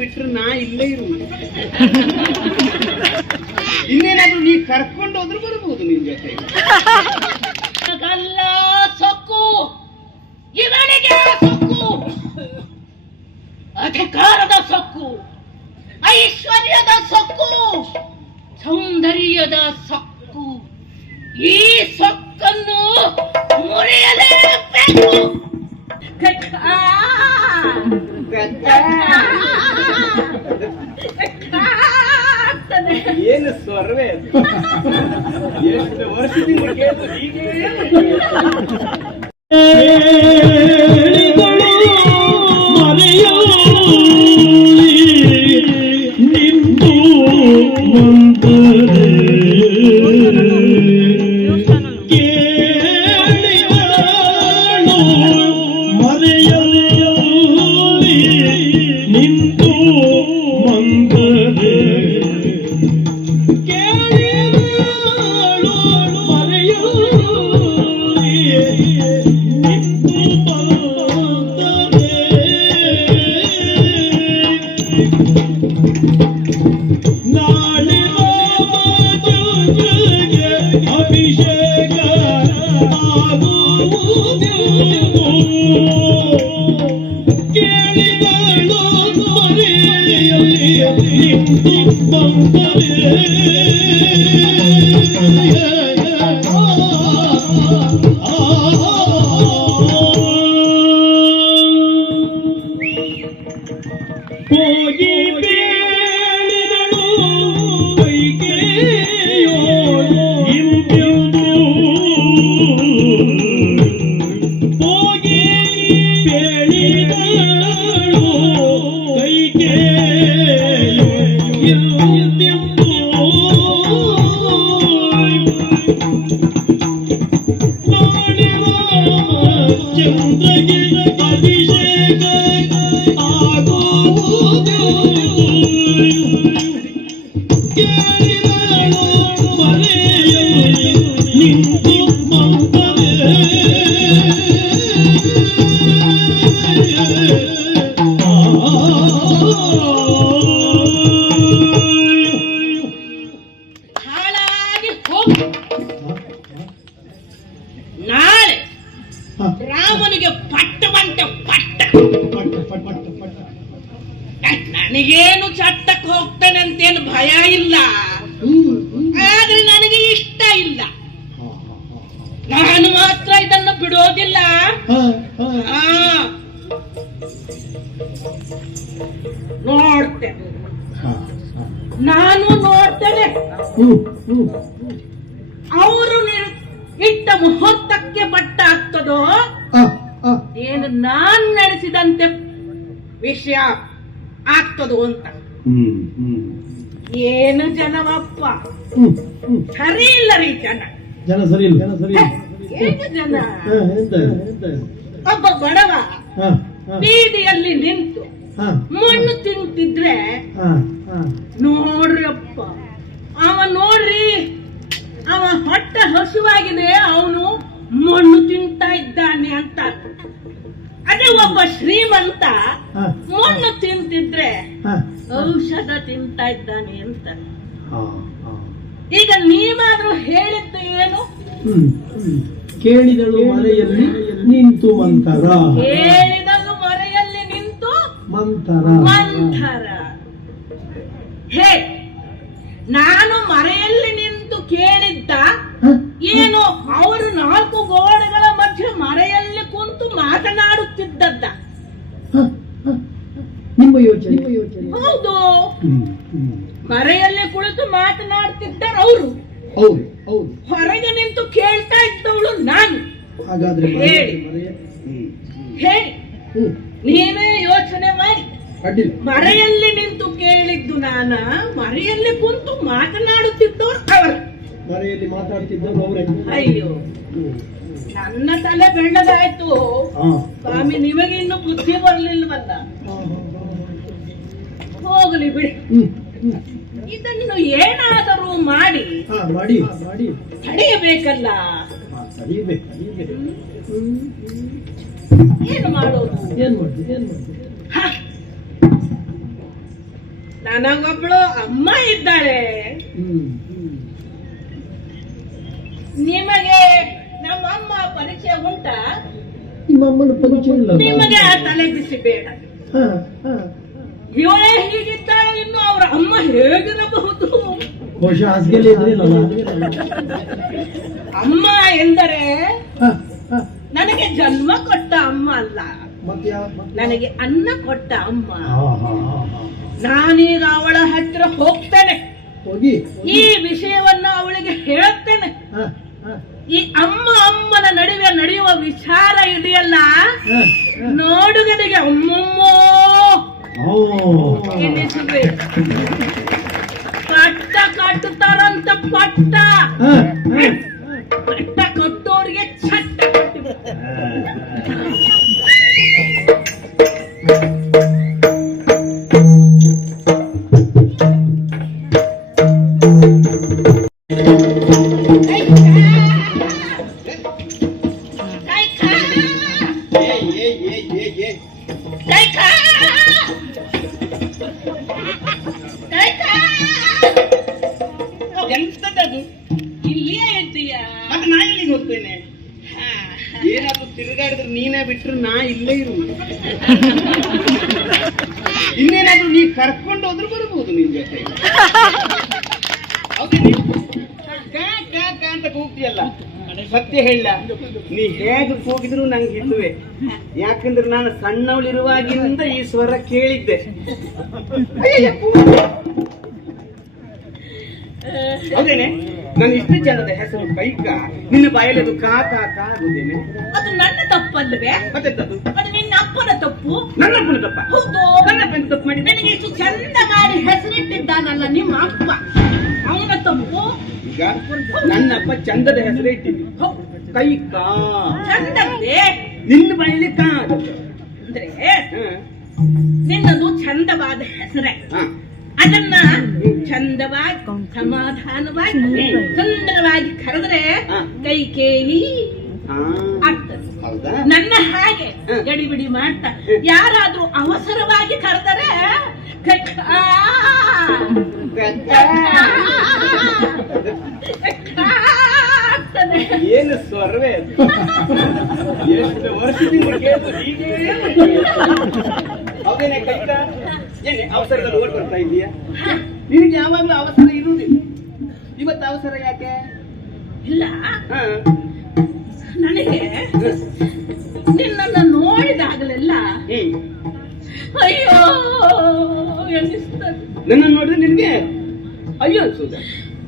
ಬಿಟ್ರೆ ನಾ ಇಲ್ಲೇ ಇರುವುದು. ಇನ್ನೇನಾದ್ರೂ ನೀ ಕರ್ಕೊಂಡು ಹೋದ್ರೆ ಬರಬಹುದು ನಿನ್ ಜೊತೆ. ಸೊಕ್ಕು ಇವನಿಗೆ ಸೊಕ್ಕು, ಅಧಿಕಾರದ ಸೊಕ್ಕು, ಐಶ್ವರ್ಯದ ಸೊಕ್ಕು, ಸೌಂದರ್ಯದ ಸೊಕ್ಕು. ಈ ಸೊಕ್ಕನ್ನು ಮುರಿಯಲೇಬೇಕು. ಏನು ಸ್ವರ್ವೇ ಎಷ್ಟು ವರ್ಷದಿಂದ ಕೇಳು ಹೀಗೆ ನಿಂದು ಅಭಿಷೇಕ ಕೇಳಿದಳು ಮರೆಯಲ್ಲಿ ಹೋಗಿ ಬೇಡಿದಳು ಕೈಗೆಯೋ ಇಂತೆಂದು. ಹೋಗಿ ಬೇಡಿದಳು ಕೈಗೆಯೋ ಇಂತೆಂದು. ನಾಡಿನ ಚಂದ್ರಗೆ ಅಭಿಷೇಕ ಆಗುವುದು. ಕೇಳಿದಳು ಮರೆಯಲ್ಲಿ ನಿಂತು ಮಂದರೆ. ಹಾಳಾಗಿ ಹೋಗು. ನಾಳೆ ರಾಮನಿಗೆ ಪಟ್ಟವಂತೆ ಪಟ್ಟ. ನನಗೇನು ಚಟ್ಟಕ್ಕೆ ಹೋಗ್ತಾನೆ ಅಂತೇನು ಭಯ ಇಲ್ಲ, ಆದ್ರೆ ನನಗೆ ಇಷ್ಟ ಇಲ್ಲ. ನಾನು ಮಾತ್ರ ಇದನ್ನು ಬಿಡೋದಿಲ್ಲ. ನೋಡ್ತೇನೆ, ನಾನು ನೋಡ್ತೇನೆ. ಅವರು ಇಟ್ಟ ಮುಹೂರ್ತಕ್ಕೆ ಬಟ್ಟ ಆಗ್ತದೋ ಏನು ನಾನ್ ನಡೆಸಿದಂತೆ ವಿಷಯ ಆಗ್ತದೋ ಅಂತ. ಏನು ಜನವಪ್ಪ, ಸರಿ ಇಲ್ಲ ರೀ ಜನ. ಸರಿ ಇಲ್ಲ, ಜನ ಸರಿ ಇಲ್ಲ. ಏನು ಜನ, ಒಬ್ಬ ಬಡವ ಬೀದಿಯಲ್ಲಿ ನಿಂತು ಮಣ್ಣು ತಿಂತಿದ್ರೆ ನೋಡ್ರಪ್ಪ, ಅವ ನೋಡ್ರಿ, ಅವ ಹೊಟ್ಟೆ ಹಸುವಾಗಿದೆ, ಅವನು ಮಣ್ಣು ತಿಂತಾ ಇದ್ದಾನೆ ಅಂತ. ಅದೇ ಒಬ್ಬ ಶ್ರೀಮಂತ ಮಣ್ಣು ತಿಂತಿದ್ರೆ ಔಷಧ ತಿಂತಾ ಇದ್ದಾನೆ ಅಂತ. ಈಗ ನೀವಾದ್ರೂ ಹೇಳಿದ್ದು ಏನು? ಕೇಳಿದಳು ಮರೆಯಲ್ಲಿ ನಿಂತು ಮಂತರ. ಕೇಳಿದಳು ಮರೆಯಲ್ಲಿ ನಿಂತು ಮಂತರ. ಮಂಥರ. ಹೇ, ನಾನು ಮರೆಯಲ್ಲಿ ನಿಂತು ಕೇಳಿದ್ದ ಏನು? ಅವರು ನಾಲ್ಕು ಗೋಡೆಗಳ ಮಧ್ಯೆ ಮರೆಯಲ್ಲಿ ಕುಂತು ಮಾತನಾಡುತ್ತಿದ್ದದ್ದ. ನಿಮ್ಮ ಯೋಚನೆ. ಹೌದು, ಮರೆಯಲ್ಲಿ ಕುಳಿತು ಮಾತನಾಡ್ತಿದ್ದಾರೆ ಅವರು. ಹೊರಗೆ ನಿಂತು ಕೇಳ್ತಾ ಇದ್ದವಳು ನಾನು. ಹಾಗಾದ್ರೆ ಹೇಳಿ ನೀವೇ ಯೋಚನೆ ಮಾಡಿ. ಮರೆಯಲ್ಲಿ ನಿಂತು ಕೇಳಿದ್ದು ನಾನ, ಮರೆಯಲ್ಲಿ ಕುಂತು ಮಾತನಾಡುತ್ತಿದ್ದವರು ಅವರು. ಮರೆಯಲ್ಲಿ ಮಾತಾಡ್ತಿದ್ದವರು ಅವರೇ. ಅಯ್ಯೋ, ನನ್ನ ತಲೆ ಬೆಳ್ಳದಾಯ್ತು ಸ್ವಾಮಿ, ನಿಮಗೆ ಇನ್ನು ಬುದ್ಧಿ ಬರ್ಲಿಲ್ವಲ್ಲ. ಹೋಗಲಿ ಬಿಡಿ, ಇದನ್ನು ಏನಾದರೂ ಮಾಡಿ ತಡೆಯಬೇಕಲ್ಲ. ಏನು ಮಾಡೋದು? ನನಗೊಬ್ಳು ಅಮ್ಮ ಇದ್ದಾಳೆ. ನಿಮಗೆ ನಮ್ಮಮ್ಮ ಪರಿಚಯ ಉಂಟಾ? ನಿಮ್ಮ ಅಮ್ಮನ ಪರಿಚಯ ಇಲ್ಲ. ನಿಮಗೆ ಆ ತಲೆ ಬಿಸಿ ಬೇಡ. ಇವಳೇ ಹೀಗಿದ್ದಾಳೆ, ಇನ್ನು ಅವರ ಅಮ್ಮ ಹೇಗಿರಬಹುದು? ಬಹುಶಃ ಹಾಸಿಗೆಯಲ್ಲಿ ಇದ್ರಿಲ್ಲಲ್ಲ. ಅಮ್ಮ ಎಂದರೆ ನನಗೆ ಜನ್ಮ ಕೊಟ್ಟ ಅಮ್ಮ ಅಲ್ಲ, ನನಗೆ ಅನ್ನ ಕೊಟ್ಟ ಅಮ್ಮ. ನಾನೀಗ ಅವಳ ಹತ್ರ ಹೋಗ್ತೇನೆ, ಹೋಗಿ ಈ ವಿಷಯವನ್ನ ಅವಳಿಗೆ ಹೇಳ್ತೇನೆ. ಈ ಅಮ್ಮನ ನಡುವೆ ನಡೆಯುವ ವಿಚಾರ ಇದೆಯಲ್ಲ, ನೋಡುಗನಿಗೆ ಅಮ್ಮಮ್ಮೋ ಎನ್ನಿಸಬೇಕು. ಪಟ್ಟ ಕಟ್ಟುತ್ತಾರಂತ ಪಟ್ಟ ಕಟ್ಟೋರಿಗೆ ಚಟ್ಟ ಕಟ್ಟಿಬಿಡ್ತಾರೆ. ಎಂತದದು? ಇಲ್ಲಿಯೇ ಇದ್ದೀಯ? ಮತ್ತೆ ನಾ ಇಲ್ಲಿಗೆ ಹೋಗ್ತೇನೆ. ಏನಾದ್ರು ತಿರುಗಾಡಿದ್ರೆ ನೀನೇ ಬಿಟ್ರು ನಾ ಇಲ್ಲೇ ಇರುವುದು. ಇನ್ನೇನಾದ್ರೂ ನೀ ಕರ್ಕೊಂಡು ಹೋದ್ರು ಬರಬಹುದು ನಿನ್ ಜೊತೆ. ಹೌದೇನೆ? ಕಾ ಕಾ ಕಾ ಅಂತ ಕೂಗ್ತಿಯಲ್ಲ, ಸತ್ಯ ಹೇಳ, ನೀ ಹೇಗೆ ಕೂಗಿದ್ರು ನಂಗೆ ಇದುವೆ. ಯಾಕಂದ್ರೆ ನಾನು ಸಣ್ಣವಳಿರುವಾಗಿಂದ ಈ ಸ್ವರ ಕೇಳಿದ್ದೆ. ಹೌದೇನೆ? ನಾನು ಇಷ್ಟು ಜನದ ಹೆಸರು ಕೈಕ, ನಿನ್ನ ಬಾಯಲ್ಲಿ ಅದು ಕಾ ಕಾ ಕಾ ಆಗುದೇನೆ? ಅದು ನನ್ನ ತಪ್ಪಲ್ವೇ? ಮತ್ತೆಂತದ್ದು? ಅದು ನಿನ್ನ ಅಪ್ಪನ ತಪ್ಪು. ನನ್ನ ಅಪ್ಪನ ತಪ್ಪ? ಹೌದು. ನನ್ನ ಅಪ್ಪನ ತಪ್ಪು ಮಾಡಿ ನನಗೆ ಇಷ್ಟು ಚಂದ ಮಾಡಿ ಹೆಸರಿಟ್ಟಿದ್ದಾನಲ್ಲ ನಿಮ್ಮ ಅಪ್ಪ, ಅವನ ತಪ್ಪು. ಈಗ ನನ್ನ ಅಪ್ಪ ಚಂದದ ಹೆಸರೇ ಇಟ್ಟಿದ್ದು, ಕೈಕ. ಚಂದವೇ? ನಿನ್ನ ಬಾಯಲ್ಲಿ ಕಾ ಅಂದ್ರೆ ನಿನ್ನದು ಚಂದವಾದ ಹೆಸರೇ. ಅದನ್ನ ಚಂದವಾಗಿ ಸಮಾಧಾನವಾಗಿ ಸುಂದರವಾಗಿ ಕರೆದ್ರೆ ಕೈಕೇಯಿ ಆಗ್ತದೆ. ನನ್ನ ಹಾಗೆ ಗಡಿಬಿಡಿ ಮಾಡ್ತಾ ಯಾರಾದ್ರೂ ಅವಸರವಾಗಿ ಕರೆದರೆ ಏನು ಸ್ವರವೇ ಅದು? ಎಷ್ಟು ವರ್ಷದಿಂದ ಕೇಳಿದ್ರು ಹೀಗೆ. ಹೌದೇನೆ ಕೈಕ? ಏನೇ ಅವಸರದಲ್ಲಿ ಓಡ್ ಬರ್ತಾ ಇದೀಯಾ? ನಿನಗೆ ಯಾವಾಗ್ಲೂ ಅವಸರ ಇರುವುದಿಲ್ಲ, ಇವತ್ತು ಅವಸರ ಯಾಕೆ? ಇಲ್ಲ, ನನಗೆ ನಿನ್ನನ್ನು ನೋಡಿದಾಗಲೆಲ್ಲ ಅಯ್ಯೋ ಎನಿಸ್ತದೆ. ನನ್ನನ್ನು ನೋಡಿದ್ರೆ ನಿನ್ಗೆ ಅಯ್ಯೋ ಅನ್ಸುದ?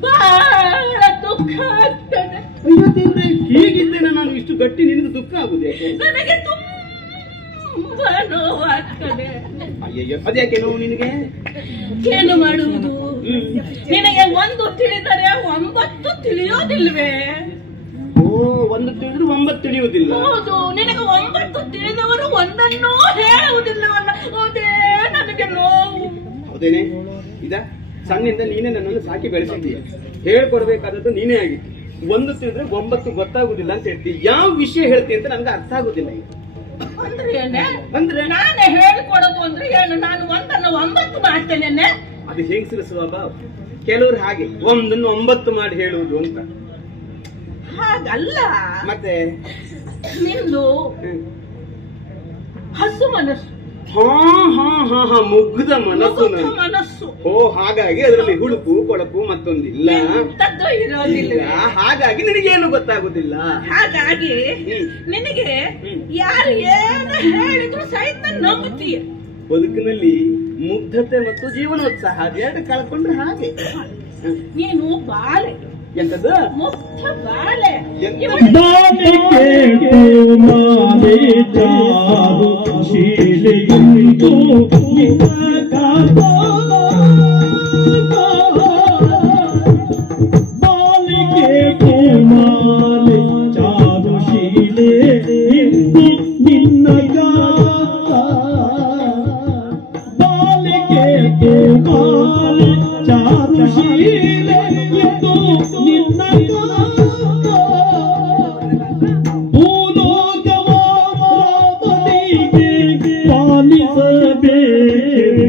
ಬಹಳ ದುಃಖ ಆಗ್ತದೆ. ಅಯ್ಯೋ ದೇವ್ರೆ, ಹೀಗಿದ್ದೇನೆ ನಾನು ಇಷ್ಟು ಗಟ್ಟಿ, ನಿನಗೆ ದುಃಖ ಆಗುದೇ? ನನಗೆ ತುಂಬಾ ನೋವಾಗ್ತದೆ. ಅಯ್ಯಯ್ಯೋ, ಅದ್ಯಾಕೆ ನೋವು ನಿನಗೆ? ಏನು ಮಾಡುವುದು? ನಿನಗೆ ಒಂದು ತಿಳಿದರೆ 9 ತಿಳಿಯೋದಿಲ್ವೇ? ಓ, 1 ತಿಳಿದ್ರು 9 ತಿಳಿಯುವುದಿಲ್ಲ? ಹೌದು, ನಿನಗೆ 9 ತಿಳಿದವರು ಒಂದನ್ನೂ ಹೇಳುವುದಿಲ್ಲವಲ್ಲ. ಹೌದೇ ನನಗೆ ನೋವು. ಹೌದೇನೆ? ಇದ ಸಣ್ಣಿಂದ ನೀನೇ ನನ್ನನ್ನು ಸಾಕಿ ಬೆಳೆಸಿದ್ದೀಯ, ಹೇಳ್ಕೊಡ್ಬೇಕಾದದ್ದು ನೀನೇ ಆಗಿತ್ತು. 1 ತಿಳಿದ್ರೆ 9 ಗೊತ್ತಾಗುದಿಲ್ಲ ಅಂತ ಹೇಳ್ತೀವಿ. ಯಾವ ವಿಷಯ ಹೇಳ್ತೀನಿ ಅಂತ ನನ್ಗೆ ಅರ್ಥ ಆಗುದಿಲ್ಲ. ಅಂದ್ರೆ ಏನೇ? ಅಂದ್ರೆ ನಾನೇ ಹೇಳ್ಕೊಡೋದು ಅಂದ್ರೆ ಏನು? ನಾನು 1 ಅನ್ನು 9 ಮಾಡ್ತೇನೆ. ಅದು ಹೆಂಗಸರ ಸ್ವಭಾವ. ಕೆಲವರು ಹಾಗೆ 1 ಅನ್ನು 9 ಮಾಡಿ ಹೇಳುವುದು ಅಂತ. ಹಾಗಲ್ಲ. ಮತ್ತೆ ನಿಂದು ಹಸು ಮನಸ್ಸು. ಹಾ ಹಾ ಹಾ ಹಾ ಮುಗ್ಧ ಮನಸ್ಸು. ಮನಸ್ಸು. ಓ, ಹಾಗಾಗಿ ಅದರಲ್ಲಿ ಹುಳುಕು ಕೊಳಕು ಮತ್ತೊಂದಿಲ್ಲ, ಎಂತದ್ದು ಇರೋದಿಲ್ಲ. ಹಾಗಾಗಿ ನಿನಗೇನು ಗೊತ್ತಾಗುದಿಲ್ಲ. ಹಾಗಾಗಿ ನಿನಗೆ ಯಾರು ಏನು ಹೇಳಿದ್ರು ಸಹಿತ ನಂಬುತ್ತೀಯ. ಬದುಕಿನಲ್ಲಿ ಮುಗ್ಧತೆ ಮತ್ತು ಜೀವನೋತ್ಸಾಹ ಅದೆರಡು ಕಳ್ಕೊಂಡ್ರೆ ಹಾಗೆ. ನೀನು ಬಾಲೆ. ಎಂತದ್ದು? ಮುಗ್ಧ ಬಾಲೆ. ಪಾಲಿಸಬೇಕು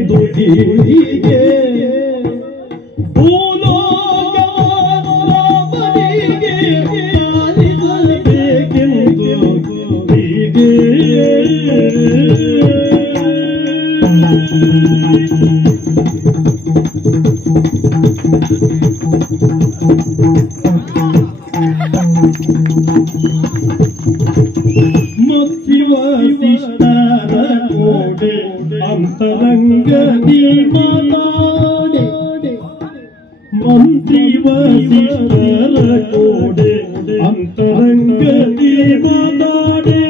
ಅಂತರಂಗದಿ ಮಾತಾಡೆ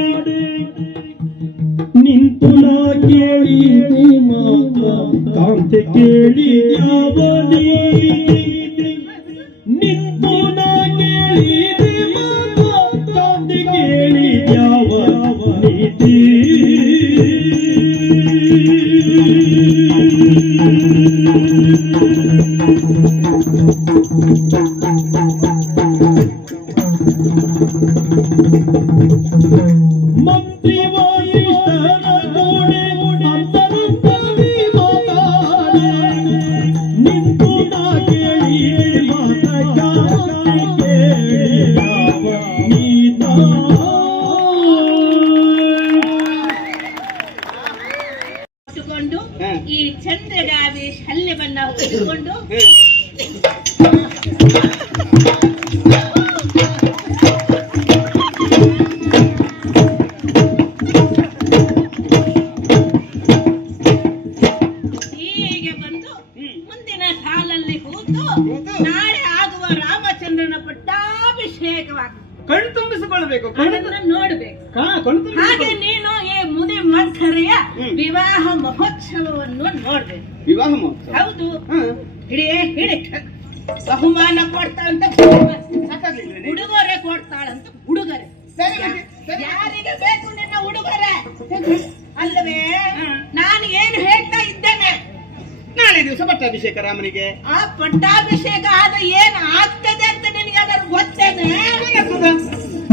ನಿಂತು ನಾ ಕೇಳಿದೆ ಮಾತ ಕಾಂತೆ ಕೇಳಿದ್ಯಾವನೇ ನಿಂತು ನಾ ಕೇಳಿದೆ ಮಾತ ಕಾಂತೆ ಕೇಳಿದ್ಯಾವ ನೀತಿ ಮಂತ್ರಿ ವರಿಷ್ಠರ ಗೋಡೆ ಅಂತರಂಗದಿ ಮಾತಾಡೆ ನಿಂತು ನಾ ಕೇಳಿದೆ ಮಾತ ಕಾಂತೆ ಕೇಳಿದ್ಯಾವ ನೀತ ಇಟ್ಟುಕೊಂಡು ಈ ಚಂದ್ರಗಾವಿ ಶಲ್ಯವನ್ನ ಹೊತ್ತುಕೊಂಡು ಹೀಗೆ ಬಂದು ಮುಂದಿನ ಸಾಲಲ್ಲಿ ಕೂತು ನಾಳೆ ಆಗುವ ರಾಮಚಂದ್ರನ ಪಟ್ಟಾಭಿಷೇಕವಾಗುತ್ತೆ. ಕಣ್ ತುಂಬಿಸಿಕೊಳ್ಬೇಕು ಅದನ್ನ ನೋಡ್ಬೇಕು. ಕಣ್ ಹಾಗೆ ನೀನು ಈ ಮುದಿ ಮಂಥರೆಯ ವಿವಾಹ ಮಹೋತ್ಸವವನ್ನು ನೋಡ್ಬೇಕು. ವಿವಾಹ ಮಹೋತ್ಸವ ಹೌದು, ಹಾ. ಹಿಡಿ ಬಹುಮಾನ ಕೊಡ್ತಾಳಂತ ಸಾಕಾಗ್ಲಿಲ್ವೇ? ಉಡುಗೊರೆ ಕೊಡ್ತಾಳಂತ ಉಡುಗೊರೆ. ಸರಿ, ಸರಿ. ಯಾರಿಗೆ ಬೇಕು ನಿನ್ನ ಉಡುಗೊರೆ ಅಲ್ಲವೇ? ನಾನು ಏನು ಹೇಳ್ತಾ ಇದ್ದೇನೆ, ನಾಳೆ ದಿವಸ ಪಟ್ಟಾಭಿಷೇಕ ರಾಮನಿಗೆ. ಆ ಪಟ್ಟಾಭಿಷೇಕ ಆದ ಏನ್ ಆಗ್ತದೆ ಅಂತ ನಿನಗೆ ಅದನ್ನು ಗೊತ್ತೇನೆ?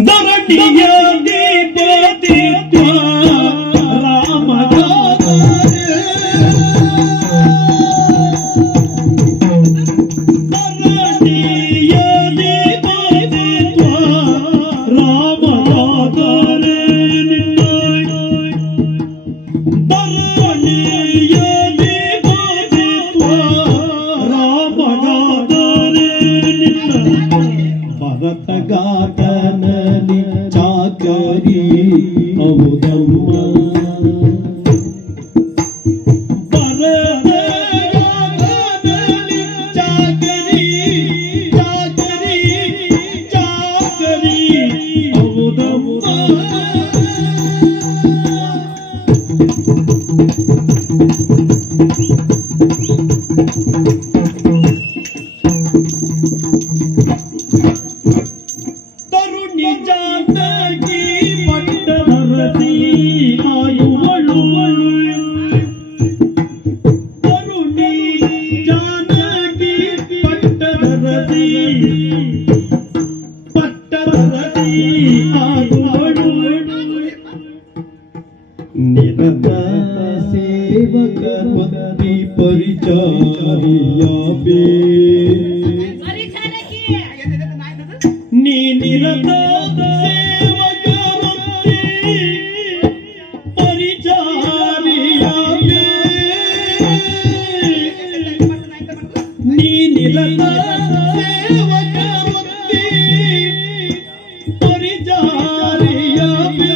ಧರಣಿಯ ದೀಪದೀಪ ರಾಮಗಾದರೆ ಧರಣಿಯ ದೀಪದೀಪ ರಾಮಗಾದರೆ ನಿನ್ನ ಧರಣಿಯ ದೀಪದೀಪ ರಾಮಗಾದರೆ ನಿನ್ನ ಭರತಗಾತನಲಿ ಚಾಕರಿ ಹೌದಮ್ಮ ಭರತಗಾತನಲಿ ಚಾಕರಿ ಚಾಕರಿ ಚಾಕರಿ ಹೌದಮ್ಮ ತರುಣಿ ಜಾನಕಿ ಪಟ್ಟಣರತಿ ಆಯುವಳು ತರುಣಿ ಜಾನಕಿ ಪಟ್ಟಣರತಿ ಪಟ್ಟಣರತಿ ಆಯುವಳು ನಿರತ ಸೇವಕ ಪತ್ನಿ ಪರಿಚಾರಿಯಾಪೇ ಪರಿಚಾರಕಿ ನೀ ನಿರತ ಸೇವಕ ವೃತ್ತಿ ಪರಿಚಾರಿಯಾಪೇ ನೀ ನಿರತ ಸೇವಕ ವೃತ್ತಿ ಪರಿಚಾರಿಯಾಪೇ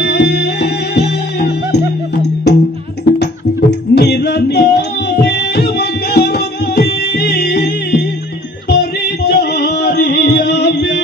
ನಿರತ ಸೇವಕ ವೃತ್ತಿ ಪರಿಚಾರಿಯಾಪೇ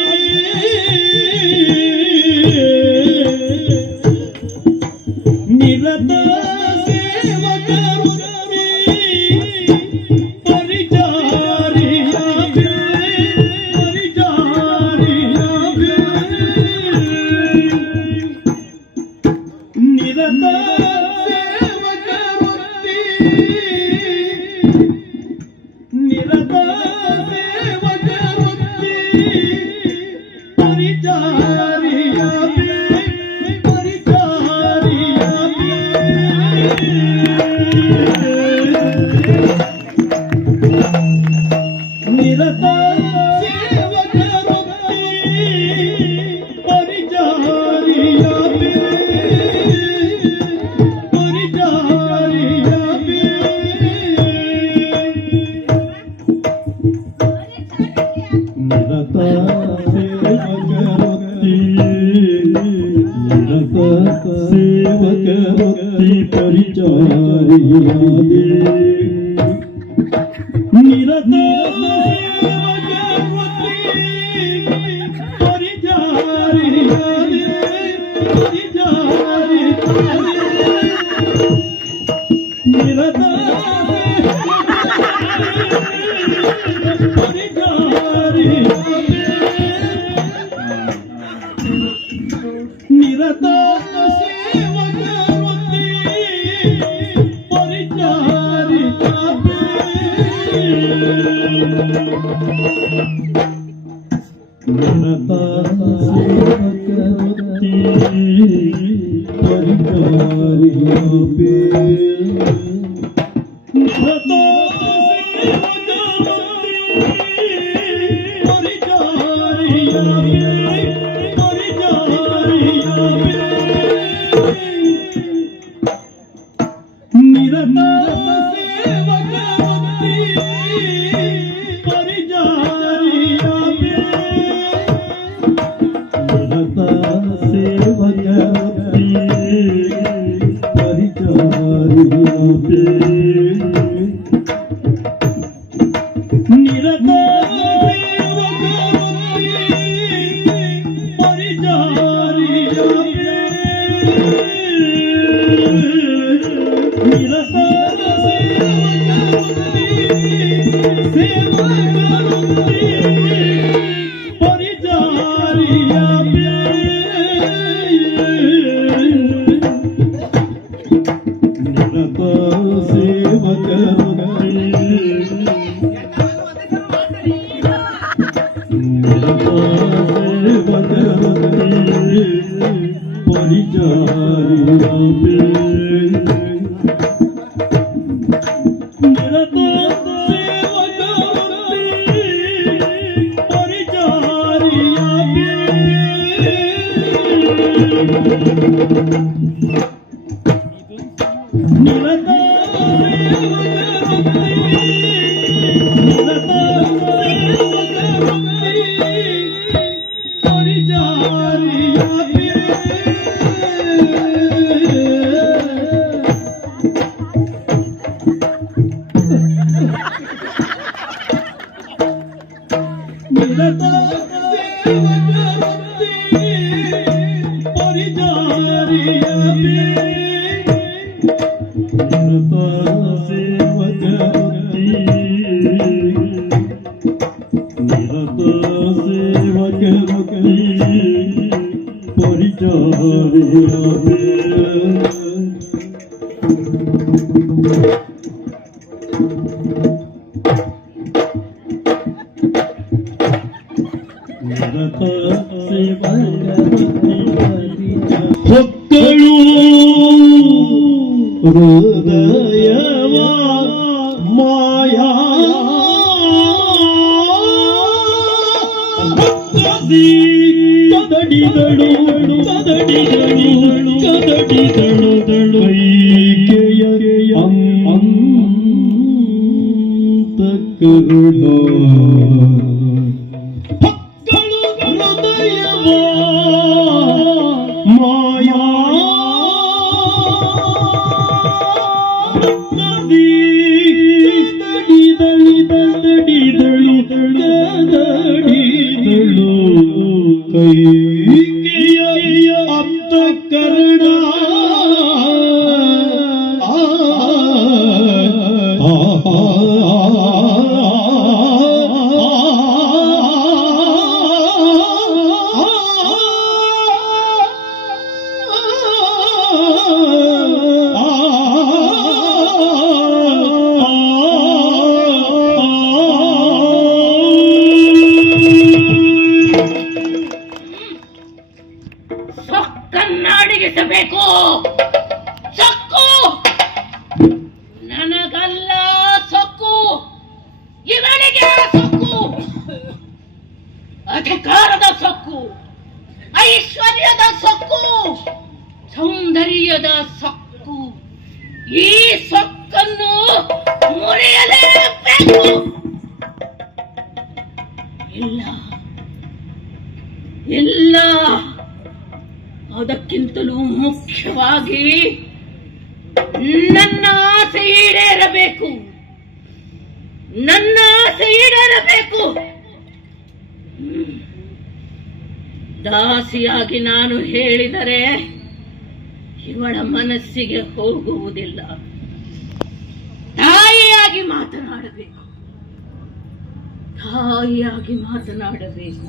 ನಿರತ ಸೇವಕವೃತ್ತಿ ಪರಿಚಾರ್ಯಾಪಿ ನಿರತ ಹೊಕ್ಕಳು ಹೃದಯವ ಮಾಯಾ ಕದಡಿದಳು ಕದಡಿದಳು ಕದಡಿದಳು ಕೈಕೆಯ ಅಂತ ಕರುಣ ಹೊಕ್ಕಳು ಹೃದಯವ ಮಾಯಾ ಕೈಕೆಯ ಅಂತ ಕರುಣ ಸೊಕ್ಕನ್ನಾಡಿಗಿಸಬೇಕು. ಸೊಕ್ಕು ನನಗಲ್ಲ, ಸೊಕ್ಕು ಇವನಿಗೆ ಸೊಕ್ಕು. ಅಧಿಕಾರದ ಸೊಕ್ಕು, ಐಶ್ವರ್ಯದ ಸೊಕ್ಕು, ಸೌಂದರ್ಯದ ಸೊಕ್ಕು. ಈ ಸೊಕ್ಕನ್ನು ಮುರಿಯಲೇಬೇಕು. ಇಲ್ಲ ಇಲ್ಲ, ಅದಕ್ಕಿಂತಲೂ ಮುಖ್ಯವಾಗಿ ನನ್ನ ಆಸೆ ಈಡೇರಬೇಕು. ನನ್ನ ಆಸೆ ಈಡೇರಬೇಕು. ದಾಸಿಯಾಗಿ ನಾನು ಹೇಳಿದರೆ ಇವಳ ಮನಸ್ಸಿಗೆ ಹೋಗುವುದಿಲ್ಲ. ತಾಯಿಯಾಗಿ ಮಾತನಾಡಬೇಕು, ತಾಯಿಯಾಗಿ ಮಾತನಾಡಬೇಕು,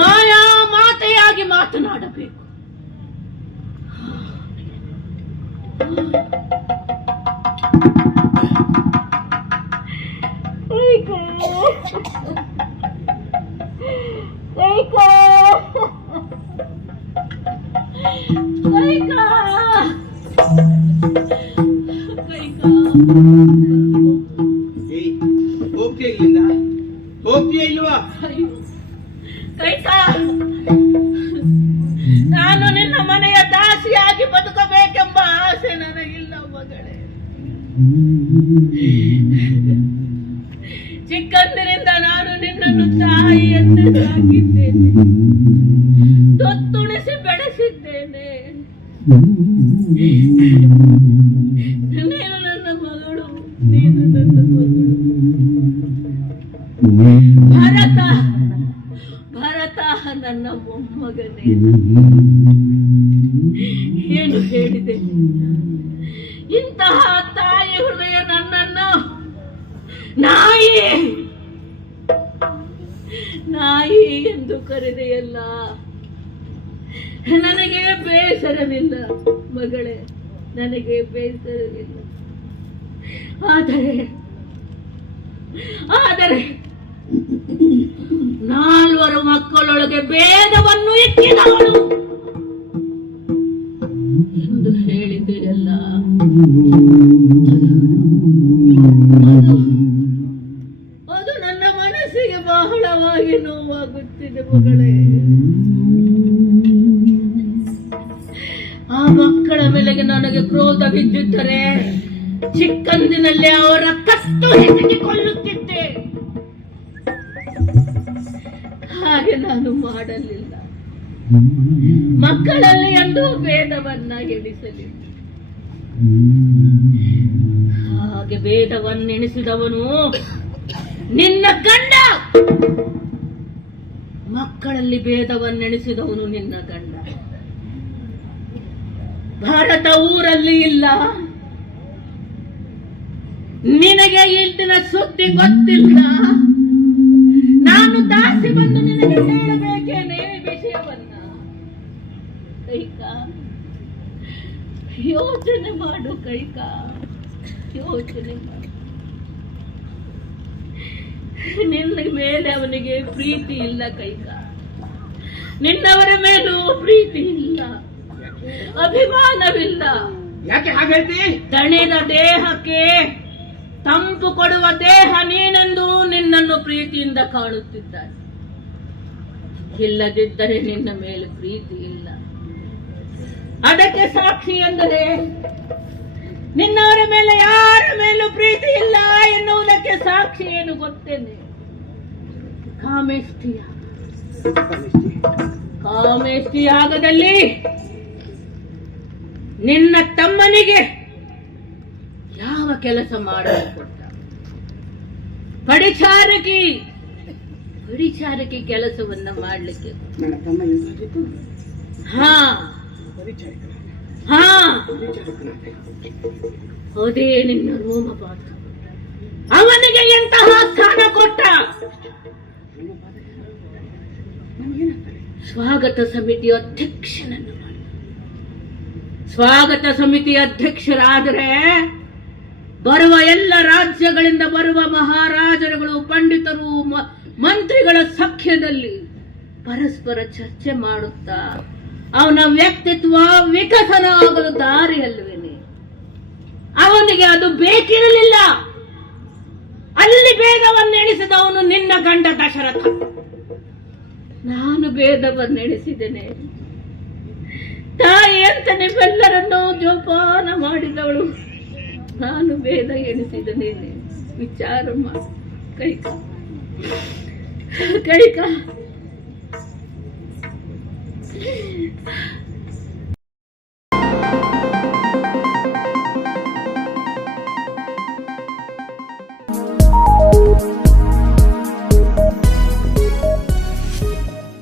ಮಾಯಾ ಮಾತೆಯಾಗಿ ಮಾತನಾಡಬೇಕು. Rico! ಚಿಕ್ಕಂದಿನಿಂದ ನಾನು ನಿನ್ನನ್ನು ತಾಯಿ ಎಂದು ಸಾಕಿದ್ದೇನೆ, ತೊತ್ತುಣಿಸಿ ಬೆಳೆಸಿದ್ದೇನೆ. ನೀನು ನನ್ನ ಮಗಳು, ನೀನು ನನ್ನ ಮಗಳು. ಭರತ ನನ್ನ ಮೊಮ್ಮಗನೇ. ಏನು ಹೇಳಿದೆ? ಇಂತಹ ತಾಯಿ ಹೃದಯ ನನ್ನನ್ನು ನಾಯಿ ಎಂದು ಕರೆದೆಯಲ್ಲ. ನನಗೆ ಬೇಸರವಿಲ್ಲ ಮಗಳೇ, ನನಗೆ ಬೇಸರವಿಲ್ಲ. ಆದರೆ 4 ಮಕ್ಕಳೊಳಗೆ ಭೇದವನ್ನು ಇಕ್ಕಿದವಳು ಎಂದು ಹೇಳಿದೆಯಲ್ಲ. ಅದು ನನ್ನ ಮನಸ್ಸಿಗೆ ಬಹಳವಾಗಿ ನೋವಾಗುತ್ತಿದೆ ಮಗಳೇ. ಆ ಮಕ್ಕಳ ಮೇಲೆಗೆ ನನಗೆ ಕ್ರೋಧ ಬಿದ್ದಿದ್ದರೆ ಚಿಕ್ಕಂದಿನಲ್ಲಿ ಅವರ ಕತ್ತು ಹೆಸರಿಗೆ ಕೊಲ್ಲುತ್ತಿದ್ದೆ. ಹಾಗೆ ನಾನು ಮಾಡಲಿಲ್ಲ. ಮಕ್ಕಳಲ್ಲಿ ಎಂದು ಭೇದವನ್ನ ಎಣಿಸಲಿಲ್ಲ. ಹಾಗೆ ಭೇದವನ್ನೆಣಿಸಿದವನು ನಿನ್ನ ಗಂಡ. ಮಕ್ಕಳಲ್ಲಿ ಭೇದವನ್ನೆಣಿಸಿದವನು ನಿನ್ನ ಗಂಡ. ಭಾರತ ಊರಲ್ಲಿ ಇಲ್ಲ. ನಿನಗೆ ಇಂದಿನ ಸುದ್ದಿ ಗೊತ್ತಿಲ್ಲ. ನಾನು ದಾಸಿ ಬಂದು ನಿನಗೆ ಹೇಳಬೇಕೇನೆ ವಿಷಯವನ್ನ. ಕೈಕಾ, ಯೋಚನೆ ಮಾಡು ಕೈಕಾ, ಯೋಚನೆ ಮಾಡು. ನಿನ್ನ ಮೇಲೆ ಅವನಿಗೆ ಪ್ರೀತಿ ಇಲ್ಲ ಕೈಕಾ. ನಿನ್ನವರ ಮೇಲೂ ಪ್ರೀತಿ ಇಲ್ಲ, ಅಭಿಮಾನವಿಲ್ಲ. ಯಾಕೆ ಹಾಗೆ ಹೇಳ್ತಿ? ದಣಿದ ದೇಹಕ್ಕೆ ತಂಪು ಕೊಡುವ ದೇಹ ನೀನೆಂದು ನಿನ್ನನ್ನು ಪ್ರೀತಿಯಿಂದ ಕಾಣುತ್ತಿದ್ದಾನೆ. ಇಲ್ಲದಿದ್ದರೆ ನಿನ್ನ ಮೇಲೆ ಪ್ರೀತಿ ಇಲ್ಲ. ಅದಕ್ಕೆ ಸಾಕ್ಷಿ ಎಂದರೆ ನಿನ್ನವರ ಮೇಲೆ ಯಾರ ಮೇಲೂ ಪ್ರೀತಿ ಇಲ್ಲ ಎನ್ನುವುದಕ್ಕೆ ಸಾಕ್ಷಿ ಏನು ಗೊತ್ತೇನೆ? ಕಾಮೇಷ್ಟಿಯಾಗದಲ್ಲಿ ನಿನ್ನ ತಮ್ಮನಿಗೆ ಯಾವ ಕೆಲಸ ಮಾಡಲು ಕೊಟ್ಟ? ಪಡಿಚಾರಕಿ ಕೆಲಸವನ್ನ ಮಾಡ್ಲಿಕ್ಕೆ. ನನ್ನ ತಮ್ಮ ಎಂತಾಗಿತ್ತು? ಹಾ, ಅದೇ ನಿನ್ನ ರೋಮಪಾತ. ಅವನಿಗೆ ಎಂತಹ ಸ್ಥಾನ ಕೊಟ್ಟ? ಸ್ವಾಗತ ಸಮಿತಿಯ ಅಧ್ಯಕ್ಷನನ್ನು ಮಾಡಿ. ಸ್ವಾಗತ ಸಮಿತಿ ಅಧ್ಯಕ್ಷರಾದರೆ ಬರುವ ಎಲ್ಲ ರಾಜ್ಯಗಳಿಂದ ಬರುವ ಮಹಾರಾಜರುಗಳು, ಪಂಡಿತರು, ಮಂತ್ರಿಗಳ ಸಖ್ಯದಲ್ಲಿ ಪರಸ್ಪರ ಚರ್ಚೆ ಮಾಡುತ್ತಾ ಅವನ ವ್ಯಕ್ತಿತ್ವ ವಿಕಸನ ಆಗಲು ದಾರಿಯಲ್ವೇನೆ. ಅವನಿಗೆ ಅದು ಬೇಕಿರಲಿಲ್ಲ. ಅಲ್ಲಿ ಭೇದವನ್ನೆಣಿಸಿದವನು ನಿನ್ನ ಗಂಡ ದಶರಥ. ನಾನು ಭೇದವನ್ನೆಣಿಸಿದ್ದೇನೆ. ತಾಯಿ ಅಂತ ನಿಮ್ಮೆಲ್ಲರನ್ನು ಜೋಪಾನ ಮಾಡಿದವಳು ನಾನು ಭೇದ ಎಣಿಸಿದ್ದೇನೆ. ವಿಚಾರ ಮಾಡಿ ಕೈಕ